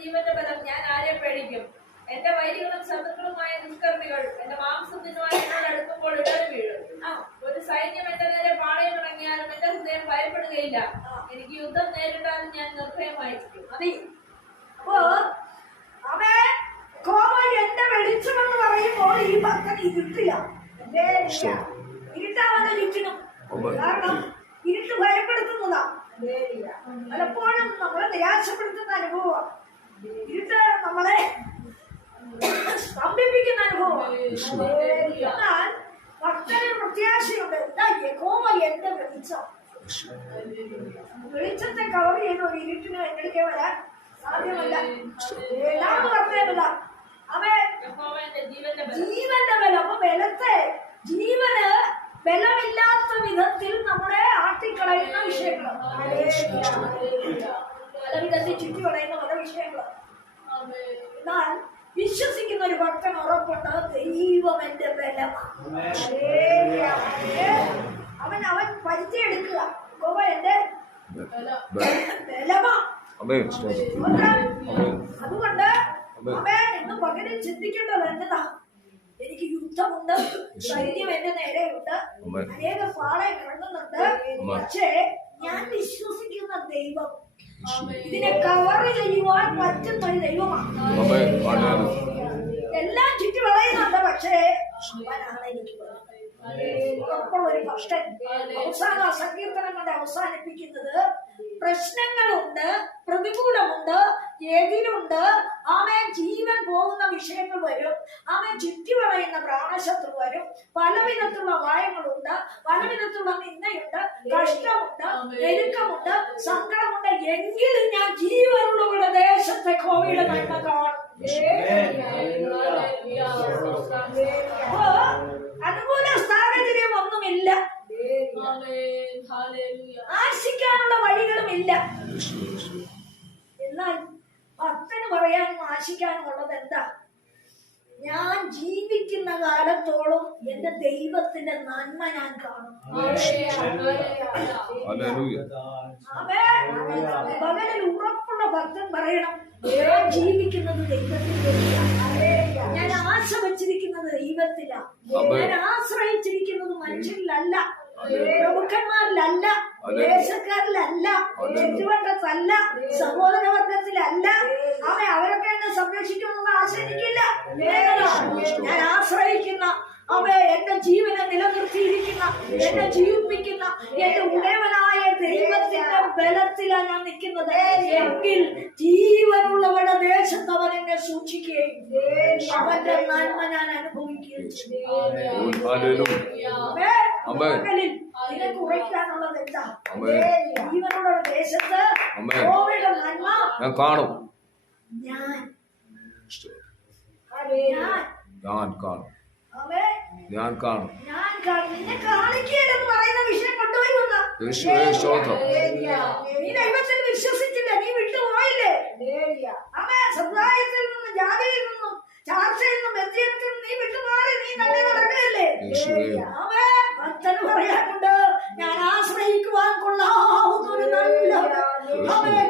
ജീവന്റെ ബലം, ഞാൻ ആരെ പേടിക്കും? എന്റെ വൈരികളും ശത്രുക്കളുമായ ദുഷ്കർമ്മികൾ എന്റെ മാംസം തിന്നുവാൻ എന്നോട് അടുക്കുമ്പോൾ ഇടറി വീഴും. ഒരു സൈന്യം എന്റെ നേരെ പാളയം ഇറങ്ങിയാലും എന്റെ ഹൃദയം ഭയപ്പെടുകയില്ല. എനിക്ക് യുദ്ധം നേരിട്ടാലും ഞാൻ നിർഭയമായിരിക്കും. അപ്പോ എന്റെ വെളിച്ചമെന്ന് പറയുമ്പോൾ ഈ ഭക്തൻ ഇരുട്ടില്ല, ഇരുട്ടാവാതെ ചുറ്റിനും. കാരണം ഇരുട്ട് ഭയപ്പെടുത്തുന്നതാ, പലപ്പോഴും നമ്മളെ നിരാശപ്പെടുത്തുന്ന അനുഭവമാണ്. ഇരുട്ട് നമ്മളെ സ്തംഭിപ്പിക്കുന്ന അനുഭവമാണ്. എന്നാൽ ഭക്തന് പ്രത്യാശയുണ്ട്. യഹോവ എന്റെ വെളിച്ചം. വെളിച്ചത്തെ കവർ ചെയ്ത ഒരു ഇരുട്ടിന് എന്റെ വരാൻ സാധ്യമല്ല. ഏതാണ്ട് പറഞ്ഞതല്ല ജീവന്റെ ബലം. അപ്പൊ ബലത്തെ, ജീവന് ബലമില്ലാത്ത വിധത്തിൽ നമ്മളെ ആട്ടിക്കളയുന്ന വിഷയങ്ങൾ, പല വിധത്തിൽ ചുറ്റിക്കളയുന്ന പല വിഷയങ്ങൾ. എന്നാൽ വിശ്വസിക്കുന്ന ഒരു ഭക്തൻ ഉറപ്പുണ്ട്, ദൈവം എന്റെ ബലമാണ്. അവൻ പരിചയെടുക്കുക, എന്റെ ബലമാണ്. അതുകൊണ്ട് ഇന്ന് പകരം ചിന്തിക്കേണ്ടത് എന്നതാ, എനിക്ക് യുദ്ധമുണ്ട്, സൈന്യം എന്റെ നേരെയുണ്ട്, അനേക പാളയം ഇറങ്ങുന്നുണ്ട്. പക്ഷേ ഞാൻ വിശ്വസിക്കുന്ന ദൈവം ഇതിനെ കവർ ചെയ്യുവാൻ പറ്റുന്ന ഒരു ദൈവമാണ്. എല്ലാം ചുറ്റി വളയുന്നുണ്ട്, പക്ഷേ അവനാണ് എനിക്ക് ഒരു ഭക്തൻ. അവസാന സങ്കീർത്തനം കൊണ്ട് അവസാനിപ്പിക്കുന്നത്, പ്രശ്നങ്ങളുണ്ട്, പ്രതികൂലമുണ്ട്, എതിരുണ്ട്, ആമേൻ ജീവൻ പോകുന്ന വിഷയങ്ങൾ വരും, ആമേൻ ചുറ്റിവളയുന്ന പ്രാണശത്രു വരും, പലവിധത്തിലുള്ള ഭയങ്ങളുണ്ട്, പലവിധത്തിലുള്ള നിന്ദയുണ്ട്, കഷ്ടമുണ്ട്, ഞെരുക്കമുണ്ട്, സങ്കടമുണ്ട്. എങ്കിലും ഞാൻ ജീവനുള്ളവരുടെ ദേശത്തെ കോവിഡ് നന്മ കാണും. അനുകൂല സാഹചര്യം ഒന്നുമില്ല, ആശിക്കാനുള്ള വഴികളും ഇല്ല. എന്നാൽ ഭക്തന് പറയാനും ആശിക്കാനും ഉള്ളത് എന്താ? ഞാൻ ജീവിക്കുന്ന കാലത്തോളം എന്റെ ദൈവത്തിന്റെ നന്മ ഞാൻ കാണും. പകലിൽ ഉറപ്പുള്ള ഭക്തൻ പറയണം, ഞാൻ ജീവിക്കുന്നത് ദൈവത്തിന്റെ, ഞാൻ ആശ വച്ചിരിക്കുന്നത് ദൈവത്തിലാണ്, ഞാൻ ആശ്രയിച്ചിരിക്കുന്നത് മനുഷ്യരിലല്ല, പ്രമുഖന്മാരിലല്ല, ദേശക്കാരിലല്ല, ചുറ്റുവട്ടത്തല്ല, സഹോദരവർഗത്തിലല്ല. അവരൊക്കെ എന്നെ സംരക്ഷിക്കുമെന്നുള്ള ആശ എനിക്കില്ല. ഞാൻ ആശ്രയിക്കുന്ന എന്റെ ജീവനെ നിലനിർത്തിയിരിക്കുന്ന, എന്നെ ജീവിപ്പിക്കുന്ന എന്റെ ഉടയവനായ ദൈവത്തിന്റെ ബലത്തിലാണ് ഞാൻ നിൽക്കുന്നത്. എങ്കിൽ ജീവനുള്ളവരുടെ ദേശത്ത് അവൻ എന്നെ സൂക്ഷിക്കുകയും അവന്റെ നന്മ ഞാൻ അനുഭവിക്കുകയും ഇതിനെ കുറയ്ക്കാനുള്ളത് എന്താ? ജീവനുള്ള ദേശത്ത് നന്മ ഞാൻ കാണും. ഞാൻ കാണും. നിന്നെ കാണിക്കുകയെന്ന് പറയുന്ന വിഷയം കൊണ്ടുപോയി. നീ ദൈവത്തിൽ വിശ്വസിച്ചില്ല, നീ വിട്ടുപോയില്ലേ? സമുദായത്തിൽ നിന്നും, ജാതിയിൽ നിന്നും, ചാർച്ചയിൽ നിന്നും, വ്യക്തിത്വത്തിൽ നിന്നും നീ വിട്ടുമാറി, നീ തന്നെ നടക്കുകയല്ലേ? ഭക്തന് പറയാനുണ്ട്, ഞാൻ ആശ്രയിക്കുവാൻ കൊള്ളാവുന്നൊരു നല്ല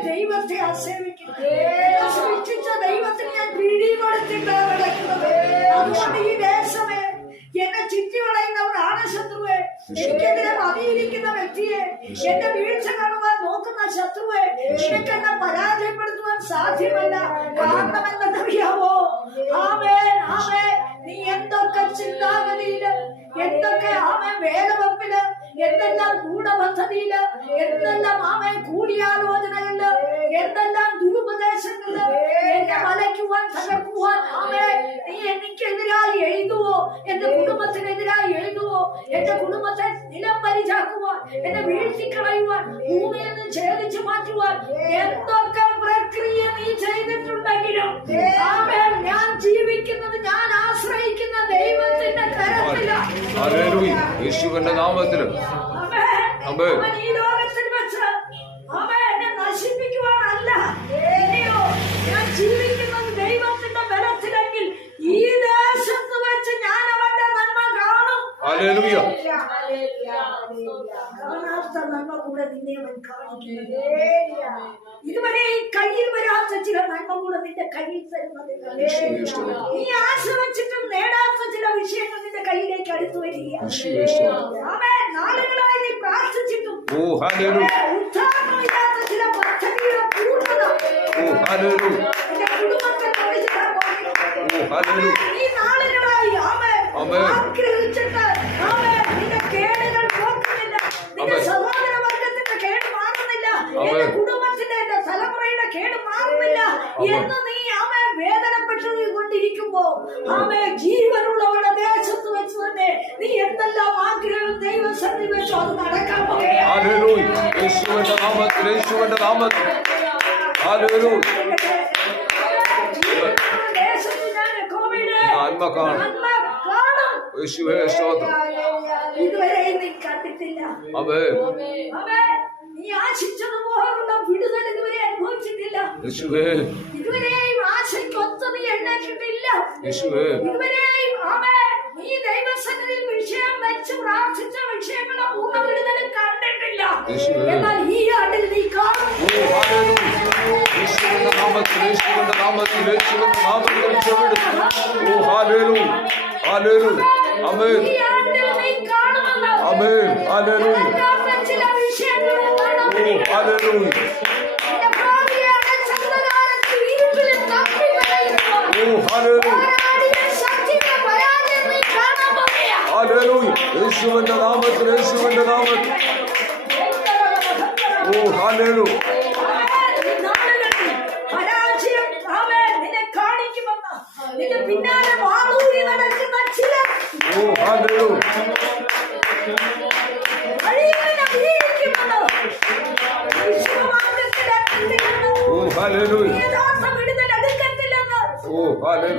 ദൈവത്തെ ആശ്രയിക്കുന്നു. സൃഷ്ടിച്ച ദൈവത്തിന് ഞാൻ പിടികൊടുത്തിട്ട് നടക്കുന്നത്. അതുകൊണ്ട് ഈ ദേശമേ, എന്നെ ചുറ്റിവളയുന്ന പ്രാണശത്രുവെ, എനിക്കെതിരെ പതിയിരിക്കുന്ന വ്യക്തിയെ, എന്റെ വീഴ്ച കാണുവാൻ നോക്കുന്ന ശത്രുവെ, നിനക്കെന്നെ പരാജയപ്പെടുത്തുവാൻ സാധ്യമല്ല. കാരണം എന്തെന്നറിയാവോ? ആമേൻ, ആമേൻ. നീ എന്തൊക്കെ ചിന്താഗതിയില്, എന്തൊക്കെ വേദവെപ്പില്, എന്തെല്ലാം ഗൂഢപദ്ധതിയില്, എന്തെല്ലാം കൂടിയാലോചനകളില്, എന്തെല്ലാം ദുരുപദേശങ്ങളില് എന്നെ വലയ്ക്കുവാൻ, തകർക്കുവാൻ നീ എനിക്കെതിരായി എഴുതുവോ, എന്റെ കുടുംബത്തിനെതിരായി എഴുതുവോ, എന്റെ കുടുംബത്തെ നിലം പരിചാക്കുവാൻ, എന്നെ വീഴ്ത്തിക്കളയുവാൻ, ഭൂമിയിൽ നിന്ന് ഛേദിച്ചു മാറ്റുവാൻ എന്തൊക്കെ പ്രക്രിയ നീ ചെയ്തിട്ടുണ്ടെങ്കിലും ഞാൻ ജീവിക്കുന്നത്, ഞാൻ ആശ്രയിക്കുന്ന ദൈവത്തിന്റെ കരത്തിലാണ്. യേശുവിന്റെ നാമത്തില് ഈ ലോകത്തിൽ വെച്ച് എന്നെ നശിപ്പിക്കുവാനല്ല, ഞാൻ ജീവിക്കുന്നത് ദൈവത്തിന്റെ ബലത്തിലെങ്കിൽ ഈ ദേശത്ത് വെച്ച് ഞാൻ അവന്റെ നന്മ കാണും. കാണാത്ത നന്മ കൂടെ നിന്നെ അവൻ കാണിക്കുന്നത്. ഇതുവരെ ഈ കയ്യിൽ വരാത്ത ചില നന്മ കൂടെ നിന്റെ കയ്യിൽ തരുന്നത്. നീ ആശ്രയിച്ചിട്ടും നേടാത്ത ചില വിഷയങ്ങൾ നിന്റെ കയ്യിലേക്ക് അടുത്തു വരികയാണ്. നാളുകളായി നീ പ്രാർത്ഥിച്ചിട്ടും ഉദ്ധാരണമില്ലാത്ത ചില പദ്ധതിയുടെ പൂർണ്ണത നിന്റെ കുടുംബത്തെ ഈ നാളുകളായി ആഗ്രഹിച്ചിട്ട് നിന്റെ കേടുകൾ പോക്കുന്നില്ല, നിന്റെ സഹോദര വർഗത്തിന്റെ കേട് മാറുന്നില്ല, എന്റെ കുടുംബത്തിന്റെ എന്റെ തലമുറയുടെ കേട് മാറുന്നില്ല എന്ന് നീ വേദനപ്പെട്ടു കൊണ്ടിരിക്കുമ്പോ ജീവനുള്ളവരുടെ ദേശത്ത് വെച്ച് തന്നെ നീ എന്തെല്ലാം ആഗ്രഹം ദൈവസന്നിധി വെച്ചോ അത് നടക്കാൻ പോകുകയാണ്. ഇതുവരെ നീ കണ്ടിട്ടില്ല. നീ ആശിച്ചതുപോലുള്ള വിടുതൽ ഇതുവരെ അനുഭവിച്ചിട്ടില്ല. ഇതുവരെയും ആശയ്ക്കൊത്ത് നീ എഴുന്നേറ്റിട്ടില്ല. ഇതുവരെയും നീ ദൈവസന്നിധിയിൽ വിഷയം വെച്ച് പ്രാർത്ഥിച്ച വിഷയങ്ങളുടെ പൂർണ്ണ വിടുതലും കണ്ടിട്ടില്ല. എന്നാൽ ഈ ആണ്ടിൽ നീ കാണും. ഈ ആണ്ടിൽ നീ കാണുമെന്ന് ചില വിഷയങ്ങൾ യേശുവിന്റെ നാമത്തിൽ പരാജയം നിന്നെ കാണിക്കുമെന്ന് നിന്റെ പിന്നാലെ വാളൂരി നടക്കുന്ന ചിലർ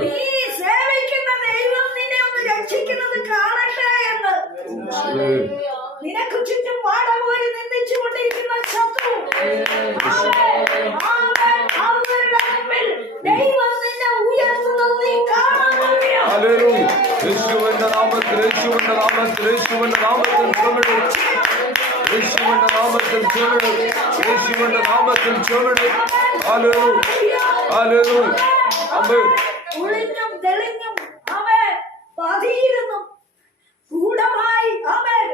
നീ സേവിക്കുന്ന ദൈവം നിന്നെ ഒന്ന് രക്ഷിക്കുന്നത് കാണട്ടെ എന്ന് നിനക്ക് ചുറ്റും പാടപോയി നിന്ദിച്ചു കൊണ്ടിരിക്കുന്ന ശത്രു അവരുടെ മുമ്പിൽ ദൈവം നിന്നെ ഉയർത്തുന്നത് നീ കാണുന്നില്ല. യേശുവിന്റെ നാമത്തിൽ ഒളിഞ്ഞും തെളിഞ്ഞും പതിയിരുന്നും ഗൂഢമായി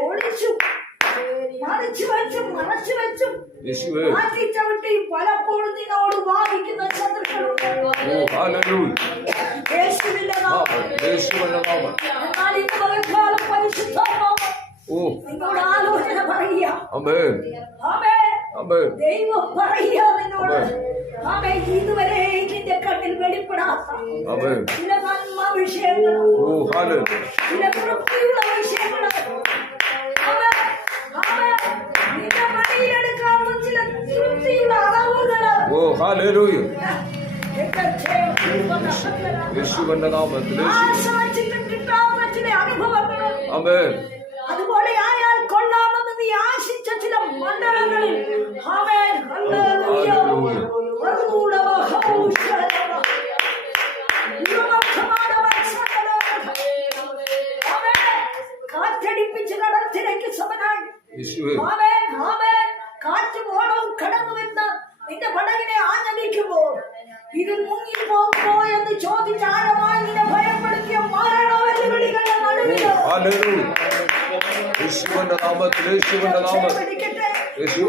ഒളിച്ചു മറിച്ചു വെച്ചും മാറ്റി ചവിട്ടിയും പലപ്പോഴും നിന്നോട് വാദിക്കുന്ന ശത്രുക്കളുണ്ട്. യേശുവിന്റെ നാമം. എന്നാൽ ഇന്ന് പകൽക്കാലം പരിശുദ്ധാത്മാവ് നിന്നോട് ആലോചന പറയുക. ദൈവം പറയുക നിന്നോട്, ഇതുവരെ നിന്റെ കണ്ണിൽ വെളിപ്പെടാത്ത ചില നന്മ വിഷയങ്ങൾ, ചില വൃത്തിയുള്ള വിഷയങ്ങൾ, നിന്റെ മടിയിലെടുക്കാത്ത ചില വൃത്തിയുള്ള അളവുകൾ ആശ്രയിച്ചിട്ടും കിട്ടാത്ത ചില അനുഭവങ്ങൾ, അതുപോലെ ആയാൽ കൊള്ളാമെന്ന് നീ ആശിച്ച ചില മണ്ഡലങ്ങളിൽ കാറ്റടിപ്പിച്ച് കടത്തിലേക്ക് സമനായി കാറ്റ് ഓടവും കടന്നു എന്ന് നിന്റെ പടകിനെ ആഞ്ഞടിക്കുമ്പോൾ ഇതിൽ മുങ്ങി പോകുമോ എന്ന് ചോദിച്ച് ആഴമായി നിന്നെ ഭയപ്പെടുത്തിയ മരണ വെല്ലുവിളികളുടെ നടുവിൽ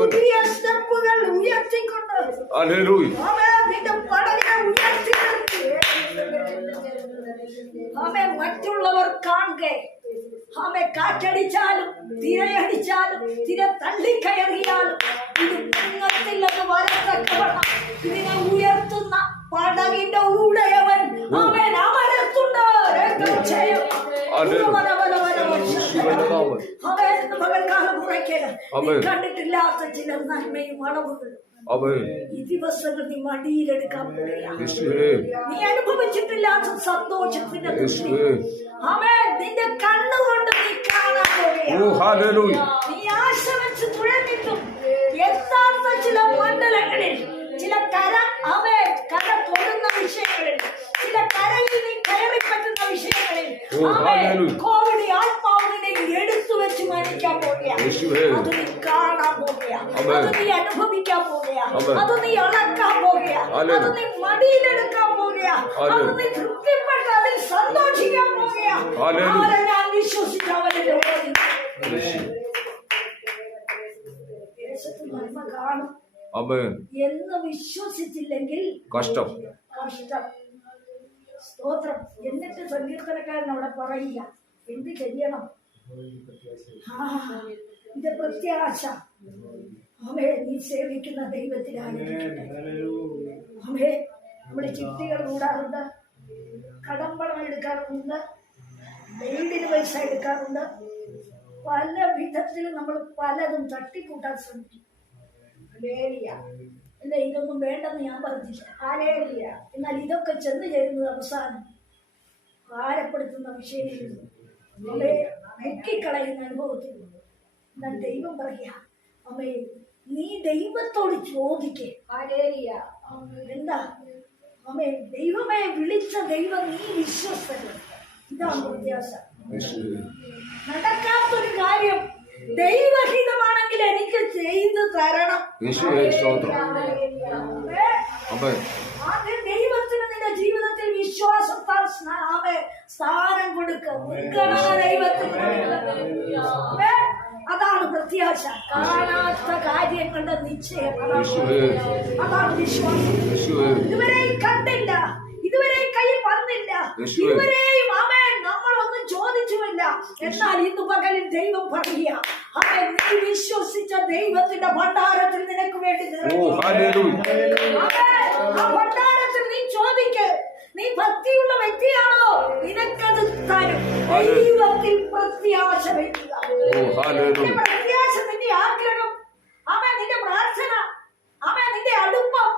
പുതിയ സ്റ്റെപ്പുകൾ ഉയർത്തിക്കൊണ്ട് നിന്റെ പടകിനെ ഉയർത്തി മറ്റുള്ളവർ കാണുക. കാറ്റടിച്ചാലും തിരയടിച്ചാലും തിര തള്ളിക്കയറിയാലും ഇത് മുങ്ങത്തില്ലെന്ന് വരത്തക്കവണ്ണം ഇതിനെ ഉയർത്തുന്ന പടകിന്റെ ഉടയവൻ അമരത്തുണ്ട്. കണ്ടിട്ടില്ലാത്ത ചില നന്മയും അളവുകളും ഈ ദിവസങ്ങൾ നീ മടിയിലെടുക്കാൻ പോവുകയാണ്. നീ അനുഭവിച്ചിട്ടില്ലാത്ത സന്തോഷത്തിന്റെ നിന്റെ കണ്ണുകൊണ്ട് നീ കാണാൻ പോവുകയാണ്. നീ ആശ്രമിച്ച് തുഴഞ്ഞിട്ടും എത്താത്ത ചില മണ്ഡലങ്ങളിൽ, ചില കര തൊടുന്ന വിഷയങ്ങളിൽ, ചില കരയിൽ നീ കയറി പറ്റുന്ന വിഷയങ്ങളിൽ കോവിഡ് ആത്മാവിനെ എടുത്തു വെച്ച് മരിക്കാൻ പോവുകയാണ്. അത് നീ കാണാൻ പോകുക. അത് നീ അനുഭവിക്കാൻ പോകുകയാ, ആമേൻ. അത് നീ അളക്കാൻ പോകുകയാ, ഹല്ലേലൂയ. അത് നീ മടിയിലെടുക്കാൻ പോകുകയാ, അത് ഹല്ലേലൂയ. നീ തൃപ്തിപ്പെട്ട് അതിൽ സന്തോഷിക്കാൻ പോകുകയാ. ഹല്ലേലൂയ. ആരെ ഞാൻ വിശ്വസിച്ച് അവനെ ദേശത്ത് നന്മ കാണും ആമേൻ. എന്ന് വിശ്വസിച്ചില്ലെങ്കിൽ കഷ്ടം. കഷ്ടം. സ്തോത്രം. എന്നിട്ട് സങ്കീർത്തനക്കാരൻ അവിടെ പറയുക, എന്ത് ചെയ്യണം? ഇത് പ്രത്യാശ. അവയെ നീ സേവിക്കുന്ന ദൈവത്തിലാണ്. അവയെ നമ്മുടെ ചിട്ടികൾ കൂടാറുണ്ട്, കടമ്പളം എടുക്കാറുണ്ട്, വെയിലിന് പൈസ എടുക്കാറുണ്ട്, പല വിധത്തിൽ നമ്മൾ പലതും തട്ടിക്കൂട്ടാൻ ശ്രമിക്കും. അല്ല, ഇതൊന്നും വേണ്ടെന്ന് ഞാൻ പറഞ്ഞില്ല. ആലേലിയ. എന്നാൽ ഇതൊക്കെ ചെന്ന് ചേരുന്നത് അവസാനം ഭാരപ്പെടുത്തുന്ന വിഷയത്തിൽ അവയെ നെക്കിക്കളയുന്ന അനുഭവത്തിൽ. എന്നാൽ ദൈവം പറയാ, അവയെ നീ ദൈവത്തോട് ചോദിക്കേ. ആലേലിയ. എന്താ? അവയെ ദൈവമേ വിളിച്ച ദൈവം നീ വിശ്വസ്തൻ. ഇതാണ് പ്രത്യാശ. നടക്കാത്തൊരു കാര്യം ദൈവഹിതമാണെങ്കിൽ എനിക്ക് ചെയ്തു തരണം. ആദ്യം ദൈവത്തിന് നിന്റെ ജീവിതത്തിൽ വിശ്വാസത്താൽ സ്ഥാനം കൊടുക്കുക. അതാണ് പ്രത്യാശ. കാണാത്ത കാര്യങ്ങളുടെ നിശ്ചയം, അതാണ് വിശ്വാസം. ഇതുവരെയും കണ്ടില്ല, ഇതുവരെയും കയ്യിൽ വന്നില്ല, ഇതുവരെയും ആമേൻ നമ്മളൊന്നും ചോദിച്ചുമില്ല. എന്നാൽ ഇന്ന് പകലിൽ ദൈവം പറയുക, ആമേൻ, നീ വിശ്വസിച്ച ദൈവത്തിന്റെ ഭണ്ഡാരത്തിൽ നിനക്ക് വേണ്ടി ആ ഭണ്ഡാരത്തിൽ നീ ചോദിക്ക്. നീ ഭക്തിയുള്ള വ്യക്തിയാണോ? നിനക്കത് തരും. ദൈവത്തിൽ പ്രത്യാശ വയ്ക്കുക. പ്രത്യാശ നിന്റെ ആഗ്രഹം, ആമേൻ, നിന്റെ പ്രാർത്ഥന, ആമേൻ, നിന്റെ അടുപ്പം,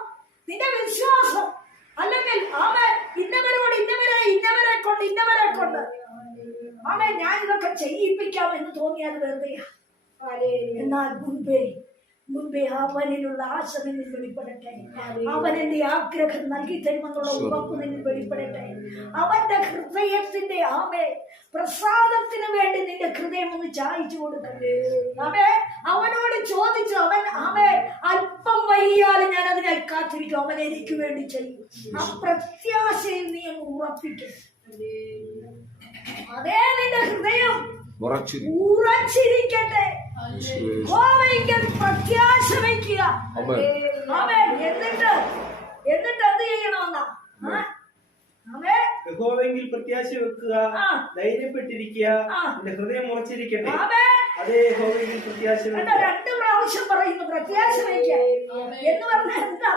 നിന്റെ വിശ്വാസം. അല്ലെങ്കിൽ ആമേൻ ഇന്നവരോട് ഇന്നവരെ കൊണ്ട് ആമേൻ ഞാൻ ഇതൊക്കെ ചെയ്യിപ്പിക്കാം എന്ന് തോന്നിയാൽ വെറുതെയാ. എന്നാൽ മുൻപേ അവനിലുള്ള ആശ നിന്നിൽ വെളിപ്പെടട്ടെ. അവനെന്റെ ആഗ്രഹം നൽകി തരുമെന്നുള്ള ഉറപ്പ് നിന്നിൽ വെളിപ്പെടട്ടെ. അവന്റെ ഹൃദയത്തിന്റെ പ്രസാദത്തിന് വേണ്ടി നിന്റെ ഹൃദയം ഒന്ന് ചായച്ചു കൊടുക്കട്ടെ. അവനോട് ചോദിച്ചു, അവൻ അല്പം വൈകിയാലും ഞാൻ അതിനായി കാത്തിരിക്കും, അവൻ എനിക്ക് വേണ്ടി ചെയ്യും. ആ പ്രത്യാശയിൽ നീ അങ്ങ് ഉറപ്പിക്കും. അതേ നിന്റെ ഹൃദയം ഉറച്ചിരിക്കട്ടെ. പ്രത്യാശ വയ്ക്കുക. എന്നിട്ട് എന്ത് ചെയ്യണമെന്നാ? യഹോവയെങ്കിൽ പ്രത്യാശ വെക്കുക, ധൈര്യപ്പെട്ടിരിക്കുക, ഹൃദയം ഉറച്ചിരിക്കട്ടെ. അതേ യഹോവയെങ്കിൽ പ്രത്യാശ വെക്കുക. 2 പ്രാവശ്യം പറയുന്നു പ്രത്യാശ വയ്ക്കുക എന്ന് പറഞ്ഞാൽ എന്താ?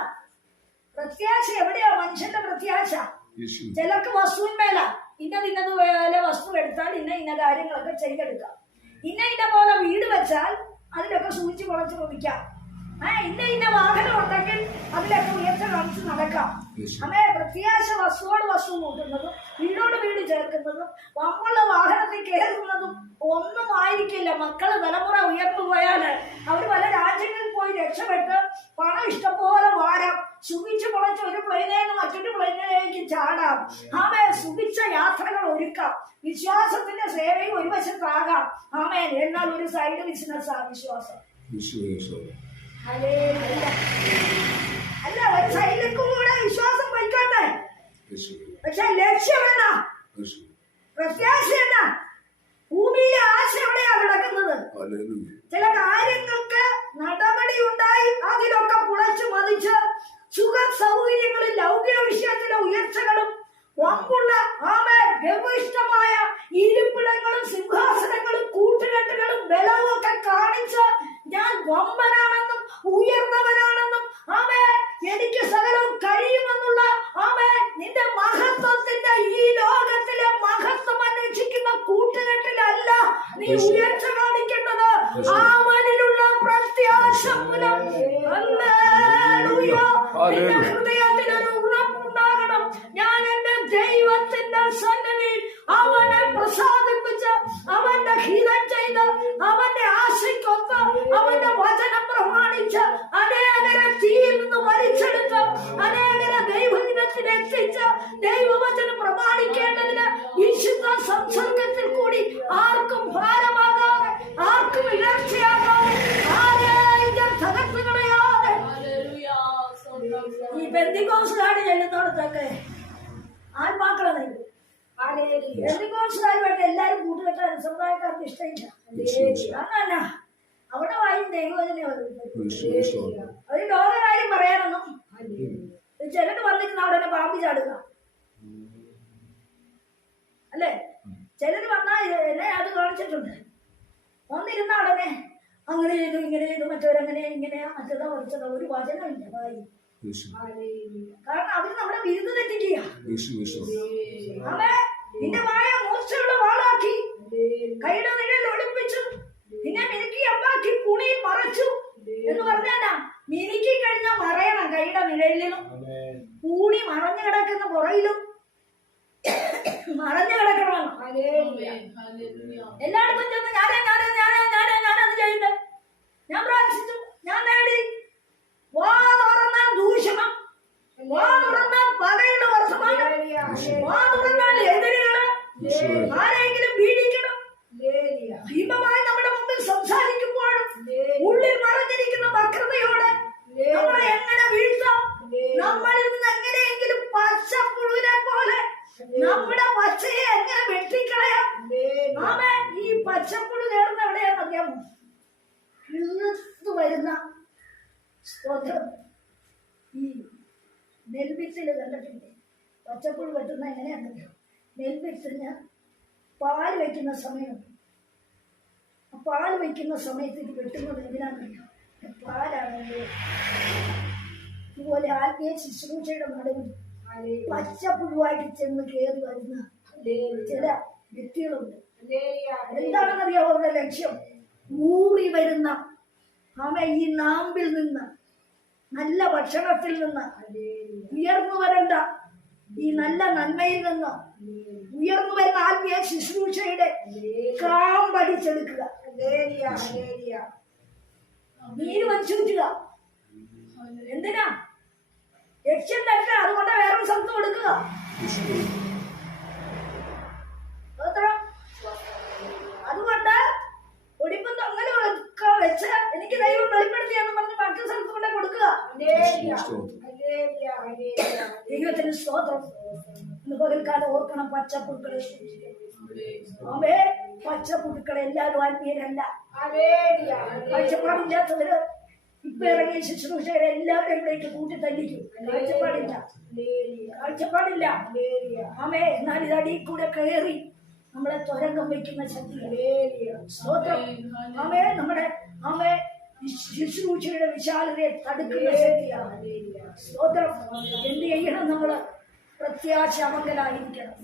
പ്രത്യാശ എവിടെയാ? മനുഷ്യന്റെ പ്രത്യാശ ചിലർക്ക് വസ്തുവിന്മേല ഇന്നത് പോലെ വസ്തു എടുത്താൽ ഇന്ന കാര്യങ്ങളൊക്കെ ചെയ്തെടുക്കാം. ഇന്ന പോലെ വീട് വെച്ചാൽ അതിലൊക്കെ സൂചിച്ച് കുളച്ച് പൊതിക്കാം. ഇന്ന വാഹനം ഉണ്ടെങ്കിൽ അതിലൊക്കെ ഉയർച്ച കാണിച്ച് നടക്കാം. പ്രത്യാശ വസ്തുവോട് വസ്തു കൂട്ടുന്നതും വീടോട് വീട് ചേർക്കുന്നതും നമ്മളുടെ വാഹനത്തിൽ കയറുന്നതും ഒന്നും ആയിരിക്കില്ല. മക്കള് തലമുറ ഉയർന്നു പോയാല് അവർ പല രാജ്യങ്ങളിൽ പോയി രക്ഷപ്പെട്ട് പണം ഇഷ്ടംപോലെ വാരാം. സുഖിച്ച് പൊളച്ച് ഒരു പ്ലെയിനിൽ നിന്ന് മറ്റൊരു പ്ലെയിനിലേക്ക് ചാടാം. സുഖിച്ച യാത്രകൾ ഒരുക്കാം. വിശ്വാസത്തിന്റെ സേവയും ഒരു വശത്താകാം. എന്നാൽ ഒരു സൈഡ് ബിസിനസ് ആ വിശ്വാസം. അല്ല, ഒരു സൈഡിലേക്കും കൂടെ വിശ്വാസം പോയിക്കോട്ടെ. പക്ഷെ ലക്ഷ്യം എന്നാ? പ്രത്യാശ എന്നാ? ഭൂമിയിലെ ആശ എവിടെയാ കിടക്കുന്നത്? ചില കാര്യങ്ങൾക്ക് നടപടി ഉണ്ടായി അതിലൊക്കെ പുളച്ചു മതിച്ച് സുഖ സൗകര്യങ്ങളും ലൗകിക വിഷയത്തിലെ ഉയർച്ചകളും വമ്പുള്ള ഗവിഷ്ടമായ ഇരിപ്പിടങ്ങളും സിംഹാസനങ്ങളും കൂട്ടുകെട്ടുകളും ബലവും ഒക്കെ കാണിച്ച് ഞാൻ വമ്പനാണെന്നും ഉയർന്നവനാണെന്നും എനിക്ക് സകലവും കഴിയുമെന്നുള്ള നിന്റെ മഹത്വത്തിന്റെ ഈ ലോകത്തിലെ മഹത്വം അന്വേഷിക്കുന്ന കൂട്ടുകെട്ടിലല്ല നീ ഉയർച്ച കാണിക്കേണ്ടത്. അവനിലുള്ള പ്രത്യാശ മൂലം ഹൃദയത്തിലൊരു ഉറപ്പുണ്ടാകണം. ഞാൻ എന്റെ ദൈവത്തിന്റെ സന്നിധിയിൽ അവനെ പ്രസാദിപ്പിച്ച് അവന്റെ ഹിതം ചെയ്ത് അവന്റെ ആശയ്ക്കൊത്ത് അവന്റെ വചനം പ്രമാണിച്ച് അനേകരെ തീയിൽ നിന്ന് വലിച്ചെടുത്ത് അനേകരെ ദൈവഹിതത്തിൽ എത്തിച്ച് ദൈവവചനം പ്രമാണിക്കേണ്ടതിന് വിശുദ്ധ സംസർഗത്തിൽ കൂടി ആർക്കും ഭാരമാകാതെ ആർക്കും ഇടർച്ചയാകാതെ ആരെയും പെന്തിക്കോസുകാർ ചെല്ലുന്നിടത്തൊക്കെ ആത്മാക്കളെ നേടും. പെന്തിക്കോസുകാരുമായിട്ട് എല്ലാരും കൂട്ടുകെട്ടാൻ സമുദായക്കാർക്ക് ഇഷ്ടമില്ല. അങ്ങനല്ല, അവിടെ വായും ദൈവവചനേ ഒരു ലോകകാര്യം പറയാനൊന്നും. ചിലര് വന്നിരുന്ന അവിടെ തന്നെ പാമ്പ് ചാടുക അല്ലേ? ചിലര് വന്നാൽ എന്നെ അത് കാണിച്ചിട്ടുണ്ട്. വന്നിരുന്ന ഉടനെ അങ്ങനെ ചെയ്തു ഇങ്ങനെ ചെയ്തു മറ്റവരങ്ങനെ ഇങ്ങനെയാ മറ്റേതാ മറിച്ചതാ ഒരു വചനമില്ല വായി. കാരണം അവര് നമ്മുടെ വിരുന്ന് തെറ്റിക്കുക. അവൻ നിന്റെ വായ മൂർച്ചയുള്ള വാളാക്കി കൈയുടെ നിഴൽ ഒളിപ്പിച്ചു നിന്നെ മിനുക്കി അമ്പാക്കി പുണിയിൽ മറച്ചു എന്ന് പറഞ്ഞാ മിനുക്കി കഴിഞ്ഞാൽ മറയണം. കൈയുടെ നിഴലിലും പൂണി മറഞ്ഞു കിടക്കുന്ന പുറയിലും മറഞ്ഞു കിടക്കണം. എല്ലായിടത്തും ചെന്ന് ഞാനത് ചെയ്യുന്നത് ഞാൻ പ്രാർത്ഥിച്ചു, ഞാൻ നേടി. വാ തുറന്നാൽ ദൂഷണം, വാ തുറന്നാൽ പകയുടെ വർത്തമാനം, വാ തുറന്നാൽ എതിരുകള് ആരെങ്കിലും പീഡിക്കണം. ഭീമമായി നമ്മുടെ മുമ്പിൽ സംസാരിക്കുമ്പോഴും ഉള്ളിൽ മറഞ്ഞിരിക്കുന്ന വക്രതയോടെ നമ്മളെ എങ്ങനെ വീഴ്ത്താം, നമ്മളിൽ നിന്ന് എങ്ങനെയെങ്കിലും പച്ചപ്പുഴുവിനെ പോലെ നമ്മുടെ പച്ചയെ എങ്ങനെ വെട്ടിക്കളയാം. ആമേ, ഈ പച്ചപ്പുഴു കയറുന്ന എവിടെയാണെന്ന് അറിയാമോ? വരുന്ന സ്തോത്രം ഈ നെൽവിത്തില് കണ്ടിട്ടില്ലേ? പച്ചപ്പുഴു വെട്ടുന്ന എങ്ങനെയാണെന്നറിയോ? നെൽവിത്തിന് പാല് വയ്ക്കുന്ന സമയമുണ്ട്. പാല് വയ്ക്കുന്ന സമയത്ത് ഇത് വെട്ടുന്നത് എന്തിനാണെന്നറിയോ? പാലാണെങ്കിൽ ഇതുപോലെ ആത്മീയ ശുശ്രൂഷയുടെ നടുവിൽ പച്ചപ്പുഴുവായിട്ട് ചെന്ന് കയറി വരുന്ന ചില വ്യക്തികളുണ്ട്. എന്താണെന്നറിയോ അവരുടെ ലക്ഷ്യം? ഊറി വരുന്ന ഈ നാമ്പിൽ നിന്ന്, നല്ല ഭക്ഷണത്തിൽ നിന്ന്, ഉയർന്നു വരേണ്ട ഈ നല്ല നന്മയിൽ നിന്ന് ഉയർന്നു വരുന്ന ആത്മീയ ശുശ്രൂഷയുടെ കാമ്പടിച്ചെടുക്കുക, നീര് വഞ്ചിക്കുക. എന്തിനാ? ലക്ഷ്യം തന്നെ അതുകൊണ്ട് വേറൊരു സ്ഥലത്ത് കൊടുക്കുക. അതുകൊണ്ട് ഒടിപ്പം അങ്ങനെ വെച്ച് എനിക്ക് ദൈവം വെളിപ്പെടുത്തിയെന്ന് പറഞ്ഞ് മറ്റു സ്ഥലത്ത് കൊണ്ട് കൊടുക്കുക. ദൈവത്തിന് സ്തോത്രം. പകൽക്കാലം ഓർക്കണം, പച്ചപ്പുഴുക്കളെ അവേ പച്ചപ്പുഴുക്കളെ എല്ലാവരും ആത്മീയരല്ല. കാഴ്ചപ്പാടില്ലാത്തവര് ഇപ്പൊ ഇറങ്ങിയ ശുശ്രൂഷകരെ എല്ലാവരെയും കൂട്ടി തല്ലിക്കും. കാഴ്ചപ്പാടില്ല. ആമേ, എന്നാൽ ഇതടി കൂടെ കയറി നമ്മളെ തുരങ്കം വയ്ക്കുന്ന ശക്തി. സ്തോത്രം. ആമേ, നമ്മുടെ ആമേ ശുശ്രൂഷയുടെ വിശാലതയെ തടുക്കുന്ന ശക്തിയാണ്. സ്തോത്രം. എന്ത് ചെയ്യണം? നമ്മള് പ്രത്യാശാമങ്കലായിരിക്കണം.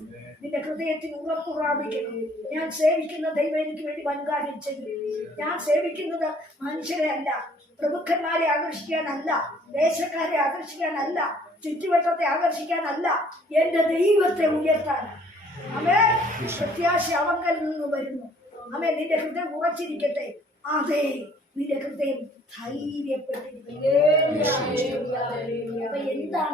നിന്റെ ഹൃദയത്തിന് ഉറപ്പ് പ്രാപിക്കണം. ഞാൻ സേവിക്കുന്ന ദൈവം എനിക്ക് വേണ്ടി വൻകാര്യം ചെയ്യും. ഞാൻ സേവിക്കുന്നത് മനുഷ്യരെ അല്ല, പ്രഭുക്കന്മാരെ ആകർഷിക്കാനല്ല, ദേശക്കാരെ ആകർഷിക്കാനല്ല, ചുറ്റുവട്ടത്തെ ആകർഷിക്കാനല്ല, എന്റെ ദൈവത്തെ ഉയർത്താൻ. അവേ പ്രത്യാശ അവങ്കൽ നിന്ന് വരുന്നു. അവേ നിന്റെ ഹൃദയം ഉറച്ചിരിക്കട്ടെ. അതെ, നിന്റെ ഹൃദയം ധൈര്യപ്പെട്ടിരിക്കട്ടെ. അപ്പൊ എന്താണ്